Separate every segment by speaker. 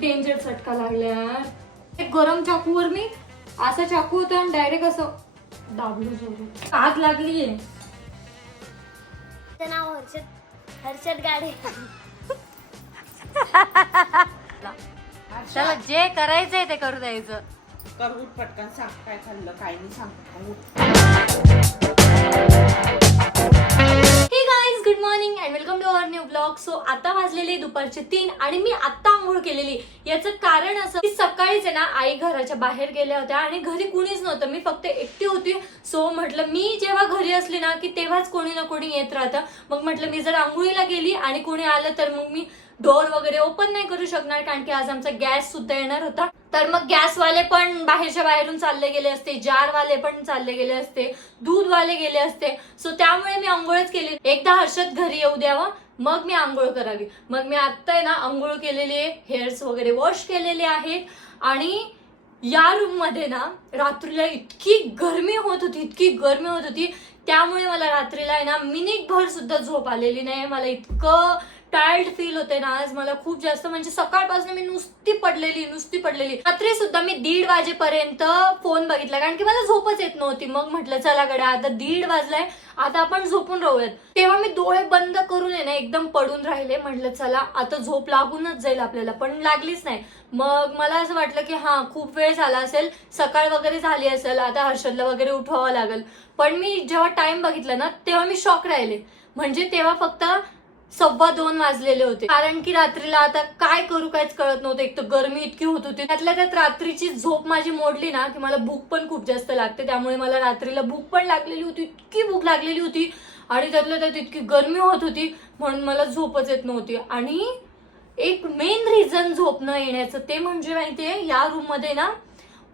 Speaker 1: Danger चटका लागला एक गरम चाकूवर मी असा चाकू होता आणि डायरेक्ट असं दाबलं. आग लागलीये.
Speaker 2: त्याचं नाव हर्षद हर्षद गाडे.
Speaker 1: त्याला जे करायचंय ते करू द्यायचं.
Speaker 3: कर उठ पटकन सांग काय खाल्लं काय नाही सांग.
Speaker 1: Good morning and welcome to our new blog so आता वाजलेले दुपारचे तीन आणि मी आत्ता आंघोळ केलेली. याचं कारण असं की सकाळीच आहे ना आई घराच्या बाहेर गेल्या होत्या आणि घरी कुणीच नव्हतं. मी फक्त एकटी होती. सो म्हटलं मी जेव्हा घरी असली ना की तेव्हाच कोणी ना कोणी येत राहतं. मग म्हटलं मी जर आंघोळीला गेली आणि कोणी आलं तर मग मी डोअर वगैरे ओपन नाही करू शकणार कारण की आज आमचा गॅस सुद्धा येणार होता. तर मग गॅसवाले पण बाहेरच्या बाहेरून चालले गेले असते जारवाले पण चालले गेले असते दूधवाले गेले असते. सो त्यामुळे मी आंघोळच केली. एकदा हर्षद घरी येऊ द्यावा मग मी आंघोळ करावी. मग मी आत्ता आहे ना आंघोळ केलेली आहे हेअर्स वगैरे वॉश केलेले आहेत. आणि या रूममध्ये ना रात्रीला इतकी गरमी होत होती इतकी गरमी होत होती. त्यामुळे मला रात्रीला आहे ना मिनिटभर सुद्धा झोप आलेली नाही. मला इतकं टायर्ड फील होते ना आज मला खूप जास्त. म्हणजे सकाळपासून मी नुसती पडलेली नुसती पडलेली. रात्री सुद्धा मी दीड वाजेपर्यंत फोन बघितला कारण की मला झोपच येत नव्हती. मग म्हटलं चला गड्या आता दीड वाजलाय आता आपण झोपून राहूयात. तेव्हा मी डोळे बंद करून आहे ना एकदम पडून राहिले. म्हटलं चला आता झोप लागूनच जाईल आपल्याला. पण लागलीच नाही. मग मला असं वाटलं की हा खूप वेळ झाला असेल सकाळ वगैरे झाली असेल आता हर्षदला वगैरे उठवावं लागेल. पण मी जेव्हा टाइम बघितला ना तेव्हा मी शॉक राहिले. म्हणजे तेव्हा फक्त सव्वा दोन वाजलेले होते. कारण की रात्रीला आता काय करू काहीच कळत नव्हतं. एक तर गर्मी इतकी होत होती. त्यातल्या त्यात रात्रीची झोप माझी मोडली ना की मला भूक पण खूप जास्त लागते. त्यामुळे मला रात्रीला भूक पण लागलेली होती इतकी भूक लागलेली होती. आणि त्यातल्या त्यात इतकी गर्मी होत होती म्हणून मला झोपच येत नव्हती. आणि एक मेन रिझन झोप न येण्याचं ते म्हणजे माहितीये या रूममध्ये ना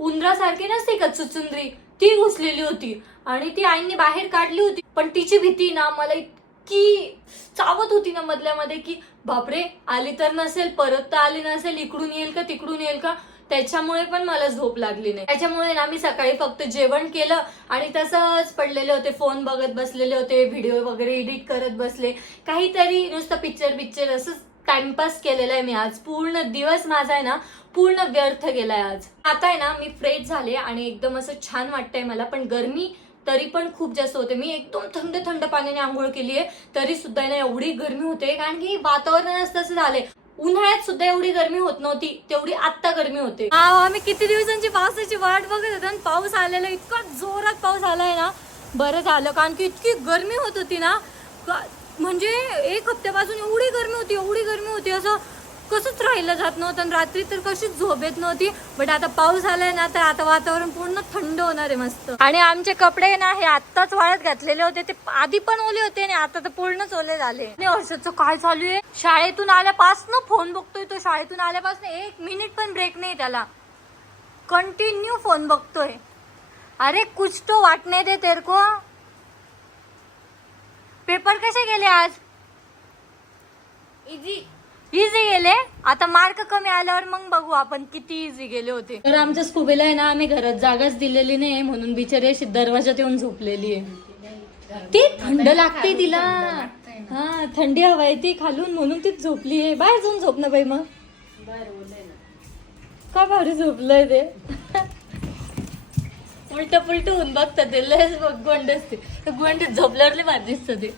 Speaker 1: उंदरासारखी नसते का चुचुंद्री? ती घुसलेली होती. आणि ती आईने बाहेर काढली होती. पण तिची भीती ना मला इतकी चावत होती ना मधल्यामध्ये की बापरे आली तर नसेल परत तर आली नसेल इकडून येईल का तिकडून येईल का? त्याच्यामुळे पण मला झोप लागली नाही. त्याच्यामुळे ना मी सकाळी फक्त जेवण केलं आणि तसंच पडलेले होते फोन बघत बसलेले होते व्हिडिओ वगैरे एडिट करत बसले. काहीतरी नुसतं पिक्चर पिक्चर असंच टाइमपास केलेला आहे मी आज. पूर्ण दिवस माझा आहे ना पूर्ण व्यर्थ गेलाय आज. आता आहे ना मी फ्रेश झाले आणि एकदम असं छान वाटतंय मला पण गर्मी तरी पण खूप जास्त होते. मी एकदम थंड थंड पाण्याने आंघोळ केली आहे तरी सुद्धा ना एवढी गरमी होते. कारण की वातावरणच तसं झालंय. उन्हाळ्यात सुद्धा एवढी गरमी होत नव्हती. तेवढी आत्ता गरमी होते. आम्ही किती दिवसांची पावसाची वाट बघत होतो आणि पाऊस आलेला इतका जोरात पाऊस आलाय ना. बरं झालं. कारण की इतकी गरमी होत होती ना. म्हणजे एक हप्त्यापासून एवढी गरमी होती एवढी गरमी होती. असं कसंच राहिलं जात नव्हतं आणि रात्री तर कशीच झोप येत नव्हती. बट आता पाऊस आलाय ना तर आता वातावरण पूर्ण थंड होणार आहे मस्त. आणि आमचे कपडे ना हे आत्ताच वाळत घातलेले होते. ते आधी पण ओले होते आणि आता तर पूर्णच ओले झाले. आणि हर्षदचं काय चालू आहे? शाळेतून आल्यापासनं फोन बघतोय तो. शाळेतून आल्यापासून एक मिनिट पण ब्रेक नाही त्याला. कंटिन्यू फोन बघतोय. अरे कुछ तो वाटणे दे तेरे को. पेपर कसे गेले आज?
Speaker 2: इझी
Speaker 1: इझी गेले. आता मार्क कमी आल्यावर मग बघू आपण किती इझी गेले होते. तर आमच्या स्कुबेला आहे ना आम्ही घरात जागाच दिलेली नाही म्हणून बिचारी अशी दरवाजात येऊन झोपलेली आहे. ती थंड लागते तिला. हा थंडी हवा आहे ती खालून म्हणून ती झोपली आहे. बाहेर जाऊन झोप ना बाई मग. का भारी झोपलंय ते? उलट पुलट होऊन बघतात ते. लस बघ गोंड असते. गोंड झोपल्यावर लय भारी दिसतं ते.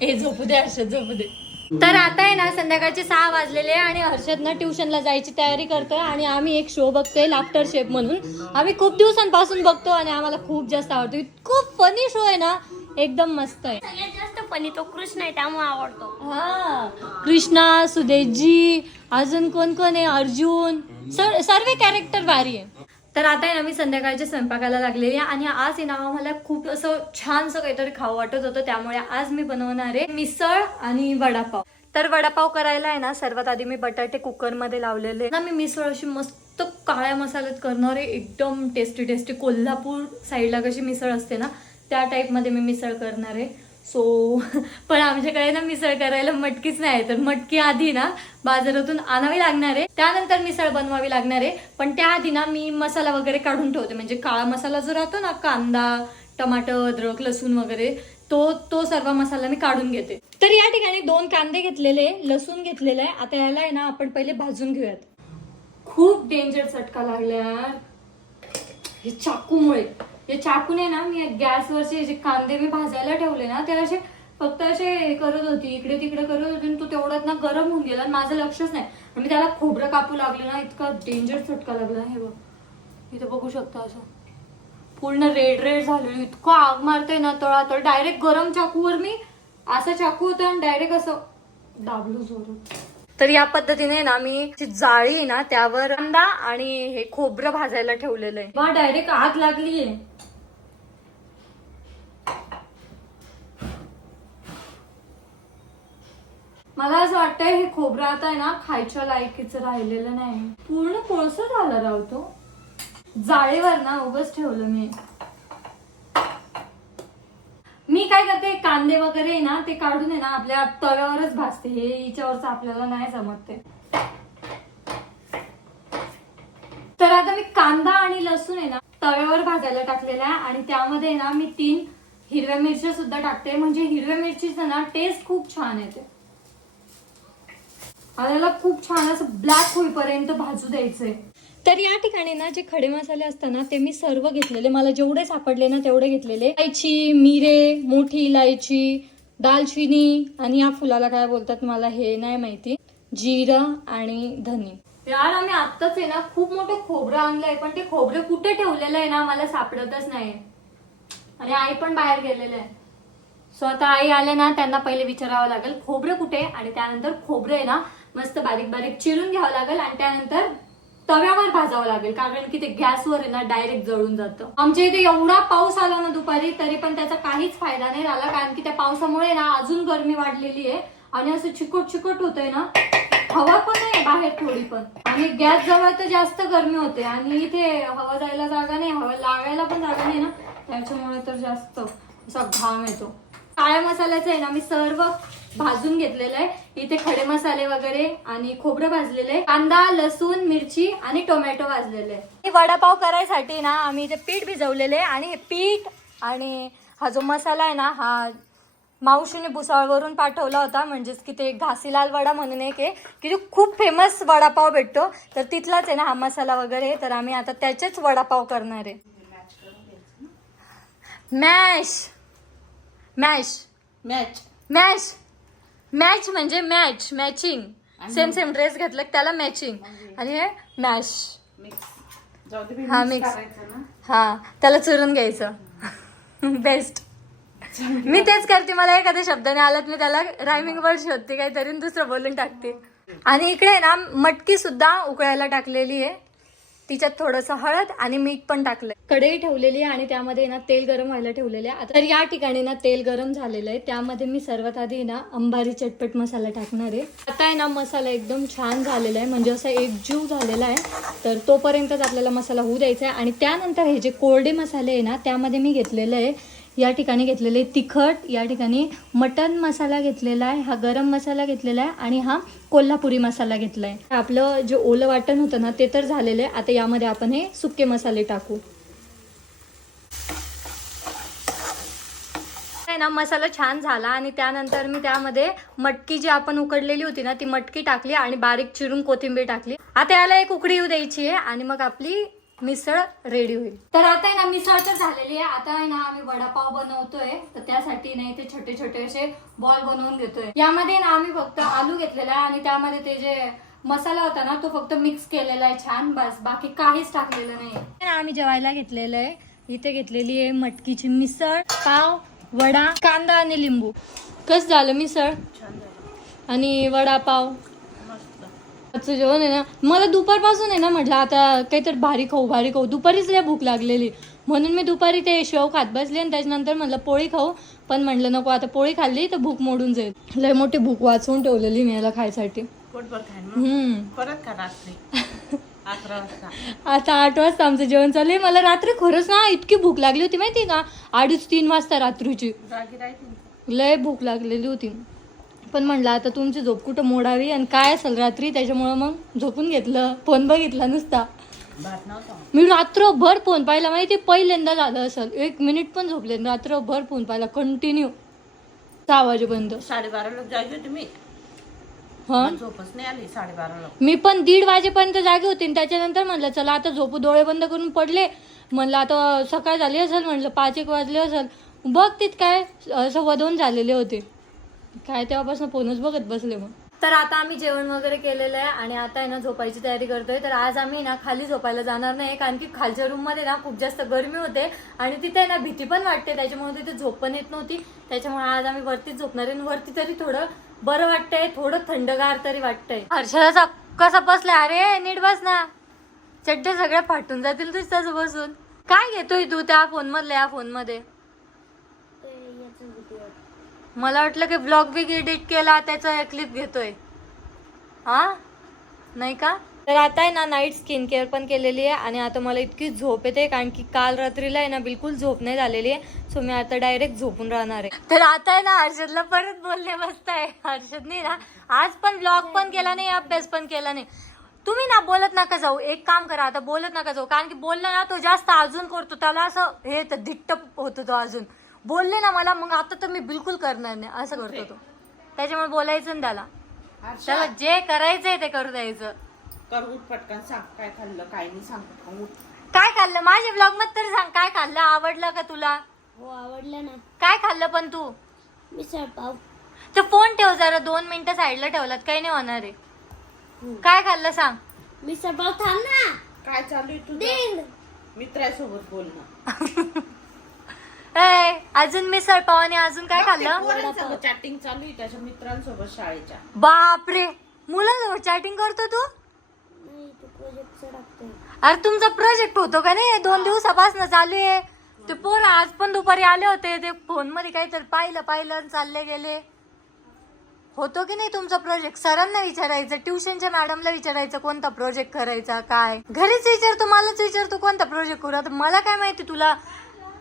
Speaker 1: ए झोपू दे अशा झोपू दे. तर आता आहे ना संध्याकाळचे सहा वाजलेले आणि हर्षदनं ट्युशनला जायची तयारी करतोय आणि आम्ही एक शो बघतोय लाफ्टर शेप म्हणून. आम्ही खूप दिवसांपासून बघतो आणि आम्हाला खूप जास्त आवडतो. खूप फनी शो आहे ना एकदम मस्त आहे.
Speaker 2: सगळ्यात जास्त पण तो कृष्ण आहे त्यामुळे आवडतो.
Speaker 1: हा. कृष्णा सुदेशजी अजून कोण कोण आहे? अर्जुन. सर सर्व कॅरेक्टर भारी आहे. तर आता आहे ना मी संध्याकाळच्या स्वयंपाकाला लागलेली आहे आणि आज ना मला खूप असं छानसं काहीतरी खाऊ वाटत होतं. त्यामुळे आज मी बनवणार आहे मिसळ आणि वडापाव. तर वडापाव करायला आहे ना सर्वात आधी मी बटाटे कुकरमध्ये लावलेले. ना मी मिसळ अशी मस्त काळ्या मसाल्यात करणार आहे. एकदम टेस्टी टेस्टी कोल्हापूर साईडला कशी मिसळ असते ना त्या टाईपमध्ये मी मिसळ करणार आहे. सो पण आमच्याकडे ना मिसळ करायला मटकीच नाही तर मटकी आधी ना बाजारातून आणावी लागणार आहे. त्यानंतर मिसळ बनवावी लागणार आहे. पण त्याआधी ना मी मसाला वगैरे काढून ठेवते. म्हणजे काळा मसाला जो राहतो ना कांदा टमाटर अद्रक लसूण वगैरे तो तो सर्व मसाला मी काढून घेते. तर या ठिकाणी दोन कांदे घेतलेले लसूण घेतलेलं आहे. आता याला आहे ना आपण पहिले भाजून घेऊयात. खूप डेंजर चटका लागला हे चाकूमुळे. या चाकूने ना मी गॅसवरचे जे कांदे मी भाजायला ठेवले ना ते असे फक्त असे करत होती इकडे तिकडे करत होती तो तेवढ्यात ना गरम होऊन गेला आणि माझं लक्षच नाही. आणि मी त्याला खोबरं कापू लागले ना इतका डेंजर चटका लागला हे बघ. इथं बघू शकता असं. पूर्ण रेड रेड झालेलं इतकं आग मारते ना तळातळ. डायरेक्ट गरम चाकूवर मी असं चाकू होतं आणि डायरेक्ट असं दाबलो जोरात. तर या पद्धतीने ना मी जी जाळी ना त्यावर कांदा आणि हे खोबरं भाजायला ठेवलेलं आहे. डायरेक्ट आग लागलीये. मला असं वाटतंय हे खोबरं आता आहे ना खायच्या लायकीचं राहिलेलं नाही. पूर्ण कोळसं झालं राव तो. जाळीवर ना उगच ठेवलं मी. मी काय करते कांदे वगैरे आहे ना ते काढून आहे ना आपल्या तव्यावरच भाजते. हे हिच्यावरच आपल्याला नाही जमत ते. तर आता मी कांदा आणि लसूण आहे ना तव्यावर भाजायला टाकलेला आहे आणि त्यामध्ये ना मी तीन हिरव्या मिरच्या सुद्धा टाकते. म्हणजे हिरव्या मिरचीचं ना टेस्ट खूप छान येते. आणि याला खूप छान असं ब्लॅक होईपर्यंत भाजू द्यायचंय. तर या ठिकाणी ना जे खडे मसाले असतात ना ते मी सर्व घेतलेले. मला जेवढे सापडले ना तेवढे घेतलेले. इलायची मिरे मोठी इलायची दालचिनी आणि या फुलाला काय बोलतात मला हे नाही माहिती. जिरं आणि धनी. यार आम्ही आत्ताच आहे ना खूप मोठं खोबरं आणलंय पण ते खोबरं कुठे ठेवलेलं आहे ना मला सापडतच नाही. आणि आई पण बाहेर गेलेले आहे. सो आता आई आले ना त्यांना पहिले विचारावं लागेल खोबरं कुठे आणि त्यानंतर खोबरं आहे ना मस्त बारीक बारीक चिरून घ्यावं लागेल आणि त्यानंतर तव्यावर भाजावं लागेल कारण की ते गॅसवर आहे ना डायरेक्ट जळून जातं. आमच्या इथे एवढा पाऊस आला ना दुपारी तरी पण त्याचा काहीच फायदा नाही झाला कारण की त्या पावसामुळे ना अजून गरमी वाढलेली आहे. आणि असं चिकट चिकट होतंय ना हवा पण आहे बाहेर थोडी पण. आणि गॅस जवळ तर जास्त गरमी होते आणि इथे हवा जायला जागा नाही हवा लागायला पण जागा नाही ना. त्याच्यामुळे तर जास्त असा घाम येतो. काळ्या मसाल्याचं आहे ना मी सर्व भाजून घेतलेलं आहे. इथे खडे मसाले वगैरे आणि खोबरं भाजलेलं आहे. कांदा लसूण मिरची आणि टोमॅटो भाजलेले आहे. वडापाव करायसाठी ना आम्ही इथे पीठ भिजवलेले आहे आणि हे पीठ आणि हा जो मसाला आहे ना हा मावशीने भुसावळवरून पाठवला होता. म्हणजेच की ते घासीलाल वडा म्हणून एक आहे की जो खूप फेमस वडापाव भेटतो. तर तिथलाच आहे ना हा मसाला वगैरे. तर आम्ही आता त्याचेच वडापाव करणार आहे. Mash. Mash.
Speaker 3: Match
Speaker 1: match match म्हणजे match matching same same dress घेतलं त्याला मॅचिंग आणि हे मॅश हा,
Speaker 3: मिक्स
Speaker 1: हा त्याला चुरून घ्यायचं. बेस्ट मी तेच करते मला एखाद्या शब्दाने आलात मी त्याला रायमिंग वर्ड शोधते काहीतरी दुसरं बोलून टाकते. आणि इकडे ना मटकी सुद्धा उकळायला टाकलेली आहे. तिच्यात थोडंसं हळद आणि मीठ पण टाकलंय. कढई ठेवलेली आहे आणि त्यामध्ये ना तेल गरम व्हायला ठेवलेले आहे. तर या ठिकाणी ना तेल गरम झालेलं आहे. त्यामध्ये मी सर्वात आधी ना अंबारी चटपट मसाला टाकणार आहे. आता आहे ना मसाला एकदम छान झालेला आहे. म्हणजे असा एकजीव झालेला आहे. तर तोपर्यंतच आपल्याला मसाला होऊ द्यायचा आहे. आणि त्यानंतर हे जे कोरडे मसाले आहे ना त्यामध्ये मी घेतलेलं आहे. या ठिकाणी घेतलेले तिखट या ठिकाणी मटन मसाला घेतलेला आहे हा गरम मसाला घेतलेला आहे आणि हा कोल्हापुरी मसाला घेतला आहे आपलं जे ओलं वाटण होतं ना ते तर झालेलं आहे. आता यामध्ये आपण हे सुके मसाले टाकू. ना मसाला छान झाला आणि त्यानंतर मी त्यामध्ये मटकी जी आपण उकडलेली होती ना ती मटकी टाकली आणि बारीक चिरून कोथिंबीर टाकली. आता याला एक उकडी येऊ द्यायची आहे आणि मग आपली मिसळ रेडी होईल. तर आता आहे ना मिसळ तर झालेली आहे. आता आहे ना आम्ही वडापाव बनवतोय. तर त्यासाठी नाही ते छोटे छोटे असे बॉल बनवून घेतोय. यामध्ये ना आम्ही फक्त आलू घेतलेला आहे आणि त्यामध्ये ते जे मसाला होता ना तो फक्त मिक्स केलेला आहे छान. बस बाकी काहीच टाकलेलं नाही. आम्ही जेवायला घेतलेलं आहे. इथे घेतलेली आहे मटकीची मिसळ पाव वडा कांदा आणि लिंबू. कस झालं मिसळ?
Speaker 3: छान झालं.
Speaker 1: आणि वडापाव? आजचं जेवण आहे ना मला दुपारपासून आहे ना म्हटलं आता काहीतरी भारी खाऊ भारी खाऊ. दुपारीच लय भूक लागलेली. म्हणून मी दुपारी ते शेव खात बसले आणि त्याच्यानंतर म्हटलं पोळी खाऊ. पण म्हटलं नको आता पोळी खाल्ली तर भूक मोडून जाईल. लय मोठी भूक वाचवून ठेवलेली मी याला खायसाठी. आता आठ वाजता आमचं जेवण चालू आहे. मला रात्री खरंच ना इतकी भूक लागली होती माहिती का? अडीच तीन वाजता रात्रीची. लय भूक लागलेली होती. पण म्हणलं आता तुमची झोप कुठं मोडावी आणि काय असेल रात्री? त्याच्यामुळं मग झोपून घेतलं फोन बघितला नुसता. मी रात्रभर फोन पाहिला माहिती पहिल्यांदा झालं असेल. एक मिनिट पण झोपले. रात्रभर फोन पाहिला कंटिन्यू सहा वाजेपर्यंत.
Speaker 3: साडेबाराला जायची होती मी.
Speaker 1: हा?
Speaker 3: पण झोपच नाही आली साडेबाराला
Speaker 1: मी पण दीड वाजेपर्यंत जागे होते आणि त्याच्यानंतर म्हणलं चला आता झोपू डोळे बंद करून पडले. म्हणलं आता सकाळ झाली असेल म्हणलं पाच एक वाजले असेल. बघ तित काय सव्वा दोन झालेले होते. काय तेव्हापासून फोनच बघत बसले मग. तर आता आम्ही जेवण वगैरे केलेलं आहे आणि आता आहे ना झोपायची तयारी करतोय. तर आज आम्ही ना खाली झोपायला जाणार नाही कारण की खालच्या रूममध्ये ना खूप जास्त गरमी होते आणि तिथे ना भीती पण वाटते. त्याच्यामुळे तिथे झोप पण येत नव्हती. त्याच्यामुळे आज आम्ही वरतीच झोपणार आहे आणि वरती तरी थोडं बरं वाटतंय थोडं थंडगार तरी वाटतंय. हर्षदाचा कसा बसलाय अरे नीट बस ना. चड्डे सगळ्या फाटून जातील तुझ्याच बसून. काय घेतोय तू त्या फोन मधल्या या फोनमध्ये
Speaker 2: ते याचं व्हिडिओ
Speaker 1: मला वाटलं की ब्लॉग बिग एडिट केला त्याचा क्लिप घेतोय. हा? नाही का? तर आता आहे ना नाईट स्किन केअर पण केलेली आहे आणि आता मला इतकी झोप येते कारण की काल रात्रीला आहे ना बिलकुल झोप नाही झालेली आहे. सो मी आता डायरेक्ट झोपून राहणार आहे. तर आता आहे ना हर्षदला परत बोलणे मस्त आहे. हर्षदने ना आज पण ब्लॉग पण केला नाही अभ्यास पण केला नाही. तुम्ही ना बोलत नका जाऊ. एक काम करा आता बोलत नका जाऊ. कारण की बोलला ना तो जास्त अजून करतो. त्याला असं हे तर धिट्ट होतो तो अजून. बोलले ना मला मग आता तर मी बिलकुल करणार नाही असं करतो तो. त्याच्यामुळे बोलायचं ना त्याला. त्याला जे करायचंय ते करू द्यायचं.
Speaker 3: कर उठ पटकन सांग काय खाल्लं काय नाही सांग पटकन उठ.
Speaker 1: काय खाल्लं? माझ्या ब्लॉगमध्ये तरी सांग काय खाल्लं? आवडलं का तुला?
Speaker 2: हो आवडलं ना.
Speaker 1: काय खाल्लं पण तू?
Speaker 2: मिसळ पाव
Speaker 1: तो फोन ठेव जरा दोन मिनिटं साईडला ठेवलात काही नाही होणार आहे. काय खाल्लं सांग.
Speaker 2: मिसळ पाव थांब ना.
Speaker 3: काय चालू आहे तुझं? मित्रासोबत बोलणं
Speaker 1: ए, अजून मिसळ पाव आणि अजून काय खाल्लं?
Speaker 3: चॅटिंग चालू आहे त्याच्या मित्रांसोबत शाळेच्या.
Speaker 1: बापरे मुलांसोबत चॅटिंग करतो तू?
Speaker 2: नाही तू प्रोजेक्टचं टाकतोय
Speaker 1: अरे तुमचा प्रोजेक्ट होतो का नाही? दोन दिवसापासून चालू आहे. ते पोर आज पण दुपारी आले होते. ते फोनमध्ये काहीतरी पाहिलं पाहिलं आणि चालले गेले. होतो की नाही तुमचा प्रोजेक्ट सरांना विचारायचं ट्युशनच्या मॅडमला विचारायचं कोणता प्रोजेक्ट करायचा काय? घरीच विचारतो मलाच विचारतो कोणता प्रोजेक्ट करू? आता मला काय माहिती तुला?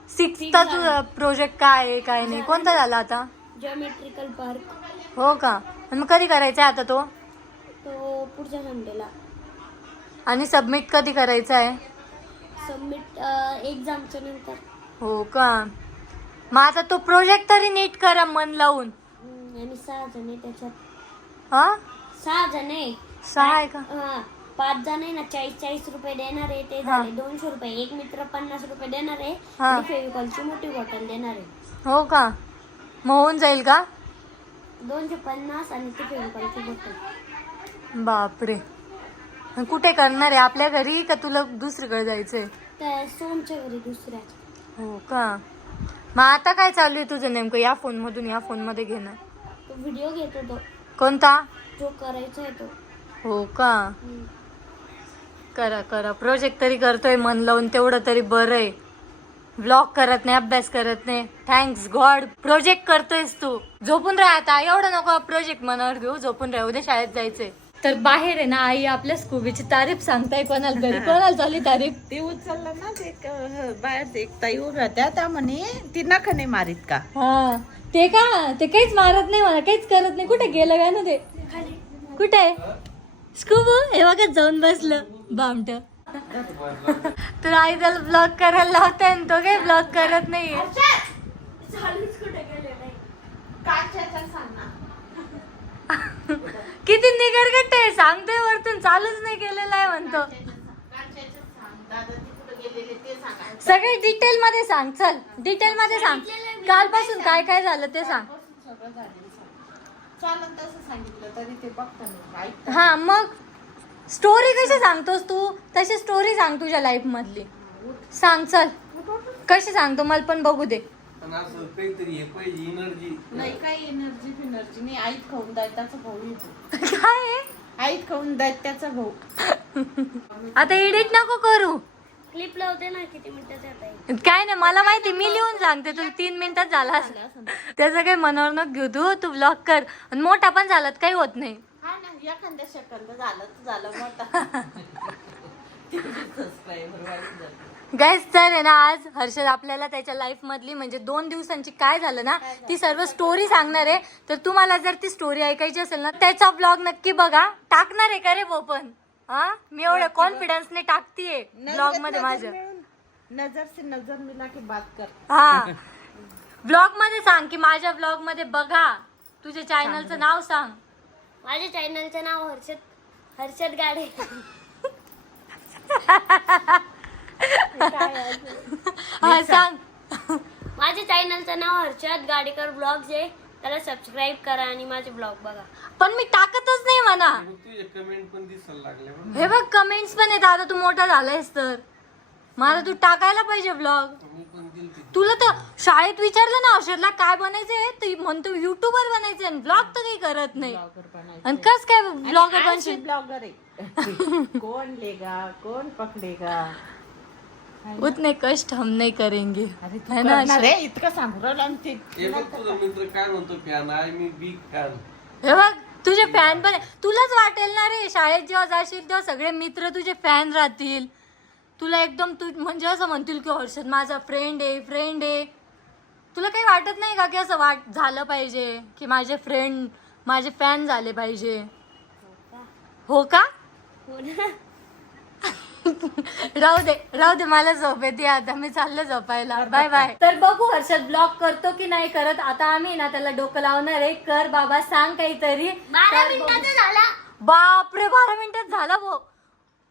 Speaker 1: सिक्सचा तुझा प्रोजेक्ट काय आहे काय नाही? कोणता झाला आता?
Speaker 2: जॉमेट्रिकल पार्क
Speaker 1: हो का? मग कधी करायचा आहे आता तो?
Speaker 2: तो पुढच्या संडेला
Speaker 1: आणि सबमिट कधी करायचा आहे?
Speaker 2: सबमिट एक्झामच्या नंतर.
Speaker 1: हो का? मग आता तो प्रोजेक्ट तरी नीट करा मन लावून.
Speaker 2: हम्म, आणि सहा जण आहे त्याच्यात.
Speaker 1: हा?
Speaker 2: सहा जण आहे.
Speaker 1: सहा आहे का?
Speaker 2: हा. पाच जण आहे ना चाळीस चाळीस रुपये देणार आहे ते झाले दोनशे रुपये. एक मित्र पन्नास रुपये देणार आहे
Speaker 1: हा.
Speaker 2: आणि फेविकॉलची मोठी बॉटल देणार आहे.
Speaker 1: हो का? मग होऊन जाईल का?
Speaker 2: दोनशे पन्नास आणि ती फेविकॉलची बॉटल.
Speaker 1: बापरे. कुठे करणार आहे? आपल्या घरी का तुला दुसरीकडे जायचंय?
Speaker 2: त्या सोमच्या घरी दुसऱ्या
Speaker 1: हो का? मग आता काय चालू आहे तुझं नेमकं? या फोन मधून या फोनमध्ये घेणं.
Speaker 2: तो व्हिडिओ घेतो तो
Speaker 1: कोणता?
Speaker 2: जो करायचा आहे तो.
Speaker 1: हो का?
Speaker 2: हम्म.
Speaker 1: करा करा. प्रोजेक्ट तरी करतोय मन लावून तेवढं तरी बरं आहे ब्लॉग करत नाही अभ्यास करत नाही. थँक्स गॉड प्रोजेक्ट करतोयस तू. झोपून राह आता. एवढं नको प्रोजेक्ट मनावर घेऊ झोपून राह. उद्या शाळेत जायचंय. तर बाहेर आहे ना आई आपल्या स्कूबीची तारीफ सांगताय कोणाला तरी. कोणाला चालली तारीफ?
Speaker 3: ते उचललं ना ते एक बाहेर एक ताई उभ्या होत्या त्या म्हणे ती नख नाही मारीत का?
Speaker 1: हा. ते का? ते काहीच मारत नाही मला काहीच करत नाही. कुठे गेलं काय ना ते? कुठे? स्कूबू हे बघा जाऊन बसलं. बामट. तर आई त्याला ब्लॉक करायला लावताय आणि तो काही ब्लॉक करत नाहीये. किती निगरगट्ट आहे? सांगतोय वरतून चालूच नाही केलेलं आहे म्हणतो. सगळे डिटेल मध्ये सांग चल. डिटेल मध्ये सांग. कालपासून काय काय झालं ते सांग. हा मग स्टोरी कशी सांगतोस तू? तशी स्टोरी सांग तुझ्या लाईफ मधली. सांग चल. कशी सांगतो? मला पण बघू दे.
Speaker 4: पण असं काहीतरी हे पाहिजे एनर्जी
Speaker 3: नाही काही एनर्जी फिनर्जी नाही. आईत खाऊन दैत्याचा भाऊ येतो.
Speaker 1: काय आहे?
Speaker 3: आईत खाऊन दैत्याचा भाऊ.
Speaker 1: आता एडिट नको करू.
Speaker 2: क्लिप लावते ना किती मिनिटाचा आता
Speaker 1: काय नाही मला माहिती मी लिहून सांगते तुला तीन मिनिटात झाला असेल. त्याचं काही मनावर नको घेऊ तू तू ब्लॉक कर. आणि मोठा पण झाला तर काही होत नाही.
Speaker 3: हा ना एखाद्या सेकंद झालं तर झालं मोठा.
Speaker 1: गाईज तर आहे ना आज हर्षद आपल्याला त्याच्या लाईफ मधली म्हणजे दोन दिवसांची काय झालं ना ती सर्व स्टोरी सांगणार आहे. तर तुम्हाला जर ती स्टोरी ऐकायची असेल ना त्याचा ब्लॉग नक्की बघा. टाकणार आहे का रे पण? हा? मी एवढ्या कॉन्फिडन्सने टाकतीये ब्लॉगमध्ये माझ्या
Speaker 3: नजर से नजर मिला के बात कर.
Speaker 1: हा. ब्लॉगमध्ये सांग की माझ्या ब्लॉगमध्ये बघा. तुझ्या चॅनलचं नाव सांग.
Speaker 2: माझ्या चॅनलचं नाव हर्षद हर्षद गाडे.
Speaker 1: हा सांग.
Speaker 2: माझ्या चॅनलचं नाव हर्षद गाडेकर ब्लॉग्स आहे. त्याला सबस्क्राईब करा आणि माझे ब्लॉग बघा.
Speaker 1: पण मी टाकतच नाही म्हणा.
Speaker 4: तुझे कमेंट पण दिसायला लागले बरं.
Speaker 1: हे बघ कमेंट्स पण येतात आता तू मोठा झालायस तर. मला तू टाकायला पाहिजे ब्लॉग.
Speaker 4: मी
Speaker 1: तुला तर शाळेत विचारलं ना औषधला काय बनायचंय तर म्हणतो युट्यूबर बनायचंय आणि ब्लॉग तर काही करत नाही. आणि कस काय ब्लॉगर बनशील?
Speaker 3: ब्लॉगर आहे. कोण लेगा कोण पकडेगा?
Speaker 1: उतने कष्ट हम नहीं करेंगे.
Speaker 3: अरे तू
Speaker 1: है ना
Speaker 3: करणार रे इतकं सांगू ते.
Speaker 4: हे तुझा मित्र काय म्हणतो फॅन आहे मी बिग फॅन
Speaker 1: हे बघ तुझे फॅन पण आहे. तुलाच वाटेल ना रे शाळेत जेव्हा जाशील तेव्हा सगळे मित्र तुझे फॅन राहतील. तुला एकदम तू म्हणजे असं म्हणतील की हर्षद माझा फ्रेंड आहे फ्रेंड आहे. तुला काही वाटत नाही का की असं वाट झालं पाहिजे की माझे फ्रेंड माझे फॅन झाले पाहिजे? हो का?
Speaker 2: हो ना.
Speaker 1: राहू दे राहू दे मला झोप येते आता मी चालले झोपायला. बाय बाय तर बघू हर्षद ब्लॉक करतो की नाही करत. आता आम्ही ना त्याला डोकं लावणार आहे. कर बाबा सांग काहीतरी. बापरे बारा मिनिटात झाला भाऊ.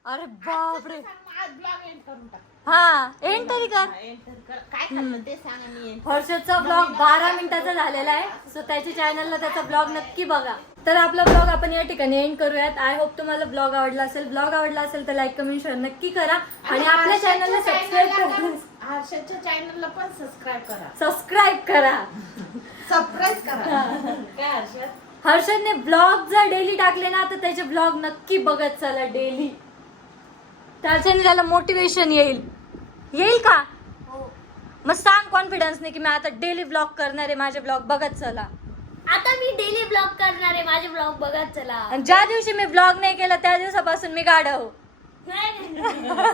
Speaker 1: अरे बापरे.
Speaker 3: ब्लॉग एंड करून टाक.
Speaker 1: हा एंड तरी कर.
Speaker 3: एंड कर. काय खाल्लं? ते सांग आणि end.
Speaker 1: हर्षदचा ब्लॉग बारा मिनिटाचा झालेला आहे. सो त्याच्या चॅनलला त्याचा ब्लॉग नक्की बघा. तर आपला ब्लॉग आपण या ठिकाणी एंड करूयात. आय होप तुम्हाला ब्लॉग आवडला असेल. ब्लॉग आवडला असेल तर लाईक कमेंट शेअर नक्की करा. आणि आपल्या चॅनलला सबस्क्राईब करा
Speaker 3: हर्षदच्या चॅनलला पण सबस्क्राईब करा.
Speaker 1: सबस्क्राईब करा.
Speaker 3: सरप्राईज करा. काय हर्षद?
Speaker 1: हर्षदने ब्लॉग जर डेली टाकले ना तर त्याचे ब्लॉग नक्की बघत चला डेली त्याच्याने त्याला मोटिवेशन येईल. येईल का?
Speaker 2: हो.
Speaker 1: मग सांग कॉन्फिडन्सने की मी आता डेली ब्लॉग करणार आहे माझे ब्लॉग बघत चला.
Speaker 2: आता मी डेली ब्लॉग करणार आहे माझे ब्लॉग बघत चला.
Speaker 1: आणि ज्या दिवशी मी ब्लॉग नाही केला त्या दिवसापासून मी गाढव.
Speaker 2: नाही, नाही, नाही.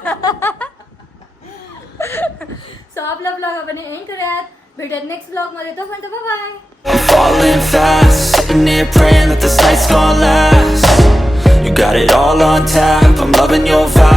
Speaker 1: सो आपला ब्लॉग आपण एंड करूयात. भेटूयात नेक्स्ट ब्लॉगमध्ये. तोपर्यंत bye
Speaker 5: Falling fast, sitting here praying that this night's gonna last. You got it all on tap, I'm loving your vibe.